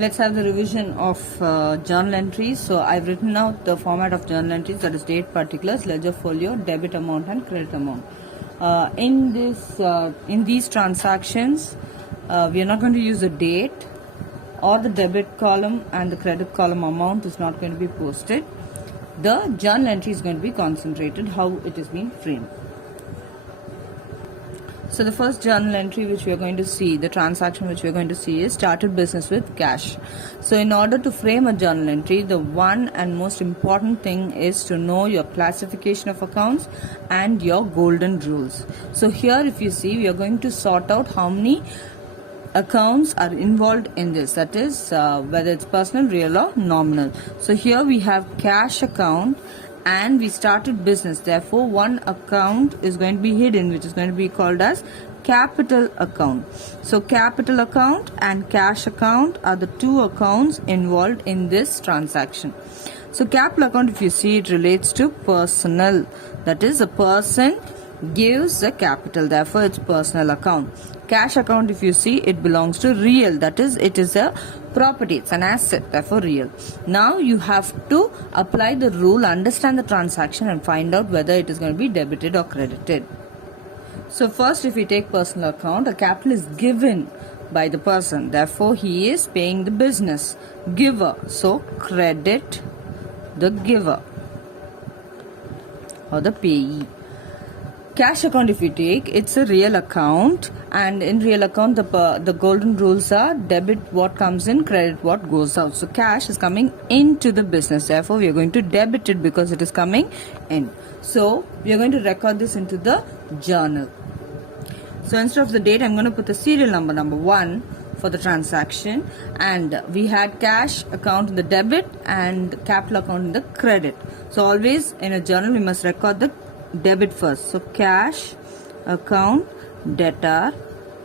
Let's have the revision of journal entries. So I've written out the format of journal entries, that is date, particulars, ledger folio, debit amount and credit amount. In these transactions, we are not going to use the date or the debit column, and the credit column amount is not going to be posted. The journal entry is going to be concentrated how it is being framed. So the first journal entry which we are going to see, the transaction which we are going to see, is started business with cash. So in order to frame a journal entry, the one and most important thing is to know your classification of accounts and your golden rules. So here if you see, we are going to sort out how many accounts are involved in this, that is whether it's personal, real or nominal. So here we have cash account and we started business, therefore one account is going to be hidden, which is going to be called as capital account. So capital account and cash account are the two accounts involved in this transaction. So capital account, if you see, it relates to personal, that is a person gives the capital, therefore it's personal account. Cash account, if you see, it belongs to real, that is it is a property, it's an asset, therefore real. Now you have to apply the rule, understand the transaction and find out whether it is going to be debited or credited. So first, if we take personal account, a capital is given by the person, therefore he is paying the business giver, so credit the giver or the payee. Cash account, if you take, it's a real account, and in real account the golden rules are debit what comes in, credit what goes out. So cash is coming into the business, therefore we are going to debit it because it is coming in. So we are going to record this into the journal. So instead of the date, I'm going to put the serial number 1 for the transaction, and we had cash account in the debit and capital account in the credit. So always in a journal we must record the debit first. So cash account debtor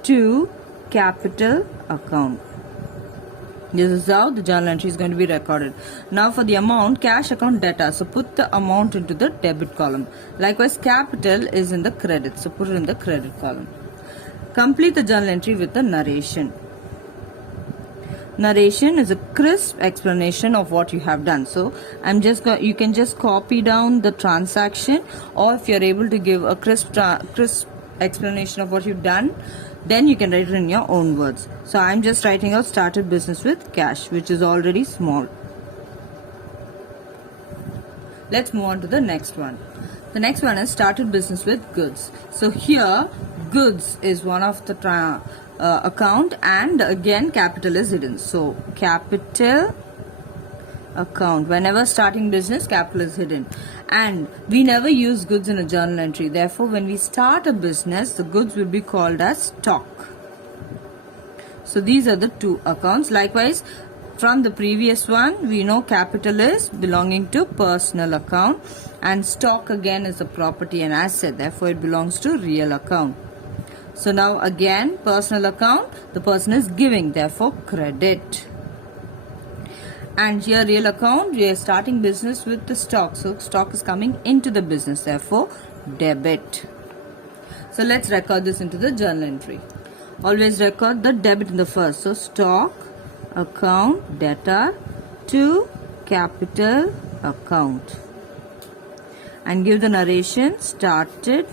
to capital account. This is how the journal entry is going to be recorded. Now for the amount, cash account debtor, so put the amount into the debit column. Likewise capital is in the credit, so put it in the credit column. Complete the journal entry with the narration. Narration is a crisp explanation of what you have done. So you can just copy down the transaction, or if you are able to give a crisp explanation of what you've done, then you can write it in your own words. So I'm just writing out started business with cash, which is already small. Let's move on to the next one. The next one is started business with goods. So here goods is one of the account, and again capital is hidden. So capital account, whenever starting business, capital is hidden, and we never use goods in a journal entry. Therefore when we start a business, the goods will be called as stock. So these are the two accounts. Likewise from the previous one, we know capital is belonging to personal account, and stock again is a property and asset, therefore it belongs to real account. So now again personal account, the person is giving, therefore credit. And here real account, we are starting business with the stock, so stock is coming into the business, therefore debit. So let's record this into the journal entry. Always record the debit in the first. So stock account debtor to capital account, and give the narration started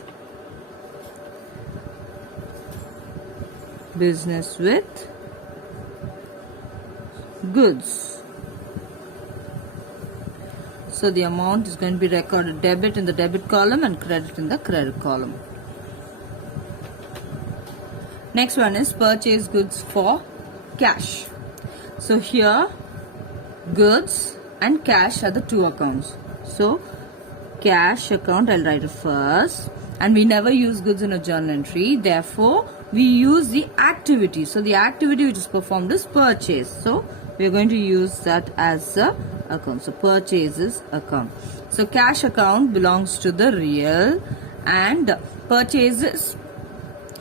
business with goods. So the amount is going to be recorded debit in the debit column and credit in the credit column. Next one is purchase goods for cash. So here goods and cash are the two accounts. So cash account, I'll write it first, and we never use goods in a journal entry, therefore we use the activity. So the activity which is performed is purchase, so we are going to use that as a account. So purchases account. So cash account belongs to the real, and purchases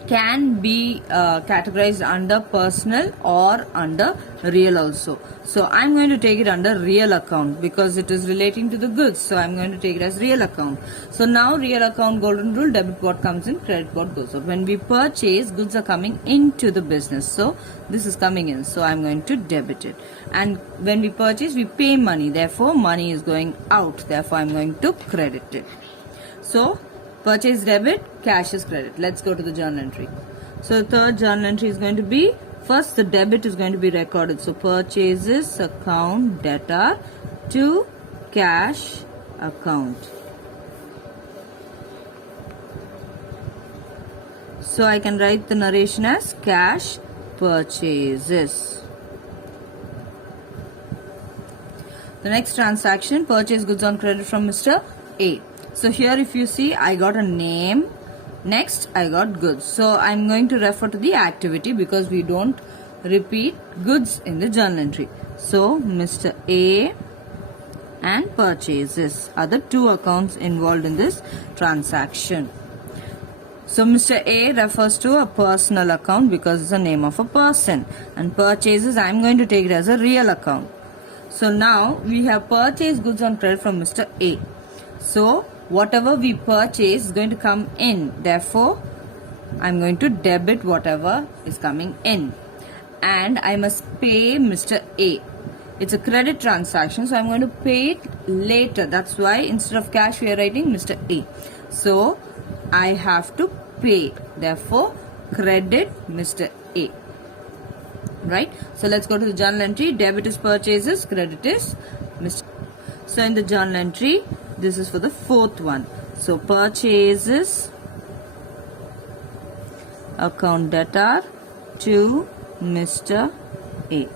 can be categorized under personal or under real also. So I'm going to take it under real account because it is relating to the goods. So I'm going to take it as real account. So now real account golden rule, debit what comes in, credit what goes out. When we purchase, goods are coming into the business. So this is coming in. So I'm going to debit it. And when we purchase, we pay money. Therefore, money is going out. Therefore, I'm going to credit it. So purchase debit, cash is credit. Let's go to the journal entry. So the third journal entry is going to be, first the debit is going to be recorded. So purchases account debtor to cash account. So I can write the narration as cash purchases. The next transaction, purchase goods on credit from Mr. A. So here if you see, I got a name. Next, I got goods. So I'm going to refer to the activity because we don't repeat goods in the journal entry. So Mr. A and purchases are the two accounts involved in this transaction. So Mr. A refers to a personal account because it's the name of a person. And purchases, I'm going to take it as a real account. So now we have purchased goods on credit from Mr. A. So whatever we purchase is going to come in. Therefore, I'm going to debit whatever is coming in. And I must pay Mr. A. It's a credit transaction, so I'm going to pay it later. That's why instead of cash, we are writing Mr. A. So I have to pay. Therefore, credit Mr. A. Right? So let's go to the journal entry. Debit is purchases, credit is Mr. So in the journal entry, this is for the fourth one. So purchases account debtor to Mr. A.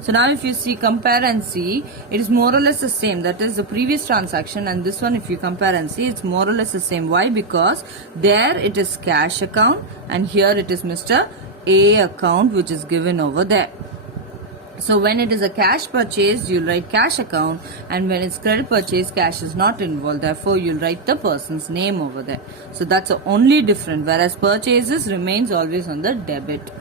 So now if you see, compare and see, it is more or less the same. That is the previous transaction, and this one if you compare and see, it's more or less the same. Why? Because there it is cash account and here it is Mr. A account which is given over there. So when it is a cash purchase, you'll write cash account, and when it's credit purchase, cash is not involved. Therefore, you'll write the person's name over there. So that's the only difference, whereas purchases remains always on the debit.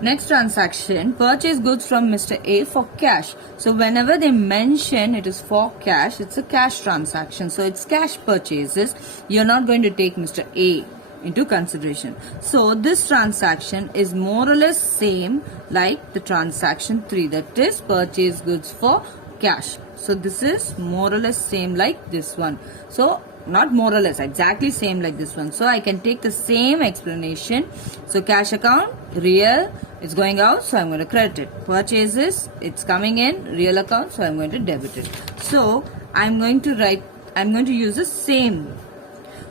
Next transaction, purchase goods from Mr. A for cash. So whenever they mention it is for cash, it's a cash transaction. So it's cash purchases. You're not going to take Mr. A into consideration. So this transaction is more or less same like the transaction 3, that is purchase goods for cash. So this is more or less same like this one. So not more or less, exactly same like this one. So I can take the same explanation. So cash account, real, it's going out, so I'm going to credit it. Purchases, it's coming in, real account, so I'm going to debit it. So I'm going to use the same.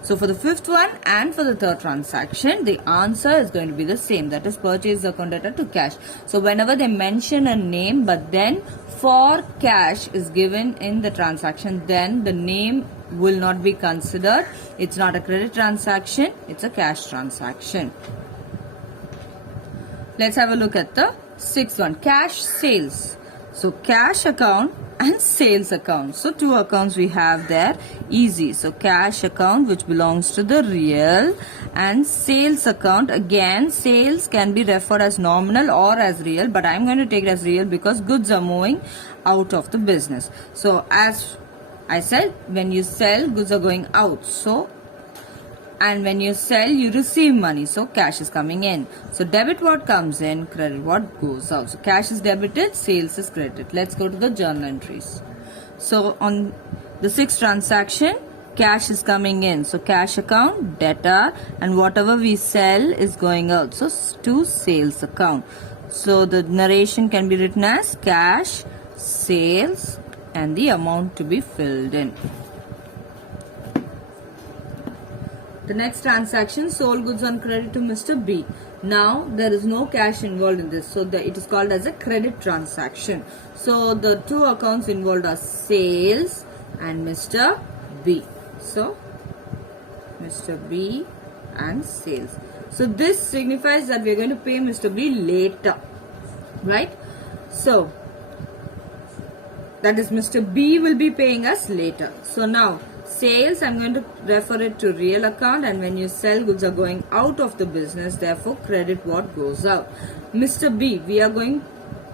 So for the fifth one and for the third transaction, the answer is going to be the same. That is purchase account debtor to cash. So whenever they mention a name, but then for cash is given in the transaction, then the name will not be considered. It's not a credit transaction, it's a cash transaction. Let's have a look at the sixth one, cash sales. So cash account and sales account. So two accounts we have there, easy. So cash account which belongs to the real, and sales account, again sales can be referred as nominal or as real, but I'm going to take it as real because goods are moving out of the business. So as I said, when you sell, goods are going out. So and when you sell, you receive money. So cash is coming in. So debit what comes in, credit what goes out. So cash is debited, sales is credited. Let's go to the journal entries. So on the sixth transaction, cash is coming in. So cash account, debtor, and whatever we sell is going out. So to sales account. So the narration can be written as cash, sales, and the amount to be filled in. The next transaction, sold goods on credit to Mr. B. Now there is no cash involved in this, so it is called as a credit transaction. So the two accounts involved are sales and Mr. B. So Mr. B and sales. So this signifies that we are going to pay Mr. B later, right? So that is Mr. B will be paying us later. So now Sales, I'm going to refer it to real account, and when you sell, goods are going out of the business, therefore credit what goes out. Mr. B,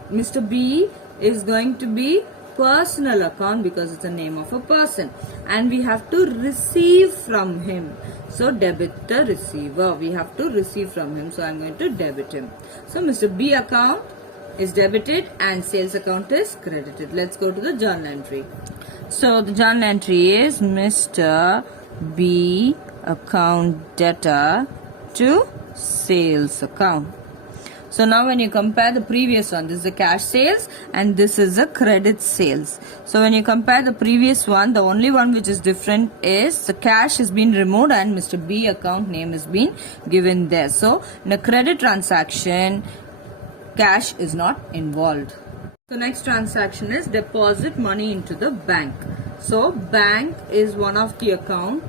Mr. B is going to be personal account because it's the name of a person, and we have to receive from him. So debit the receiver, we have to receive from him, so I'm going to debit him. So Mr. B account is debited and sales account is credited. Let's go to the journal entry. So the journal entry is Mr. B account debtor to sales account. So now when you compare the previous one, this is the cash sales and this is the credit sales. So when you compare the previous one, the only one which is different is the cash has been removed and Mr. B account name has been given there. So in a credit transaction, cash is not involved. The next transaction is deposit money into the bank. So bank is one of the account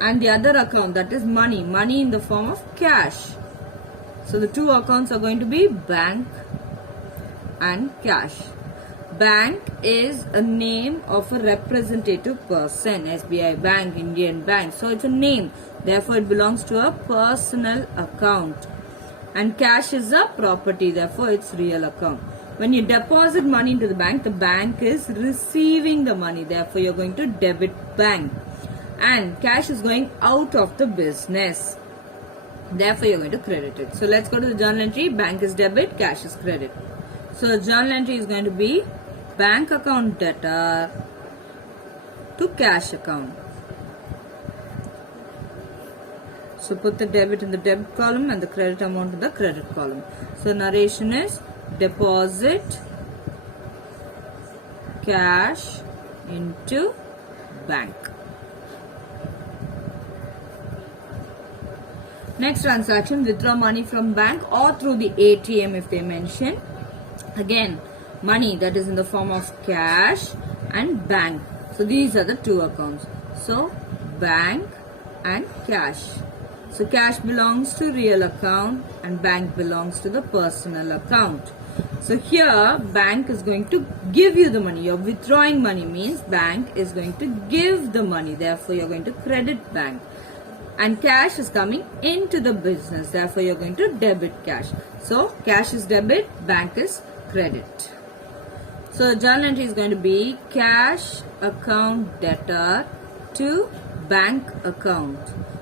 and the other account, that is money in the form of cash. So the two accounts are going to be bank and cash. Bank is a name of a representative person, SBI Bank, Indian Bank. So it's a name, therefore it belongs to a personal account. And cash is a property, therefore it's real account. When you deposit money into the bank is receiving the money, therefore you're going to debit bank. And cash is going out of the business, therefore you're going to credit it. So let's go to the journal entry. Bank is debit, cash is credit. So the journal entry is going to be bank account debtor to cash account. So put the debit in the debit column and the credit amount in the credit column. So narration is deposit cash into bank. Next transaction, withdraw money from bank or through the ATM if they mention. Again, money that is in the form of cash and bank. So these are the two accounts. So bank and cash. So cash belongs to real account and bank belongs to the personal account. So here bank is going to give you the money. You're withdrawing money means bank is going to give the money. Therefore you're going to credit bank. And cash is coming into the business. Therefore you're going to debit cash. So cash is debit, bank is credit. So the journal entry is going to be cash account debtor to bank account.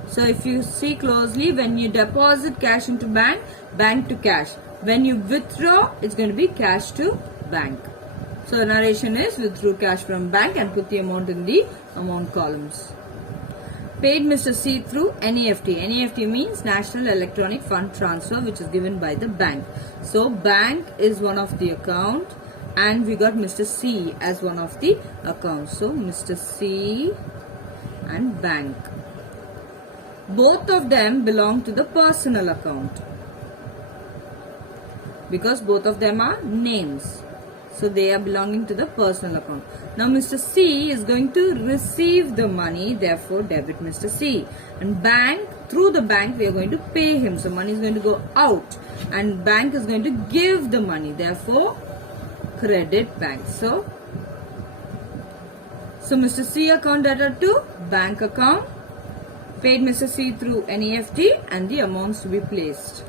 So if you see closely, when you deposit cash into bank, bank to cash. When you withdraw, it's going to be cash to bank. So the narration is withdrew cash from bank and put the amount in the amount columns. Paid Mr. C through NEFT. NEFT means National Electronic Fund Transfer, which is given by the bank. So bank is one of the account and we got Mr. C as one of the accounts. So Mr. C and bank. Both of them belong to the personal account because both of them are names. So they are belonging to the personal account. Now Mr. C is going to receive the money, therefore debit Mr. C. And bank, through the bank we are going to pay him. So money is going to go out and bank is going to give the money, therefore credit bank. So Mr. C account debtor to bank account. Paid Mr. C through NEFT and the amounts to be placed.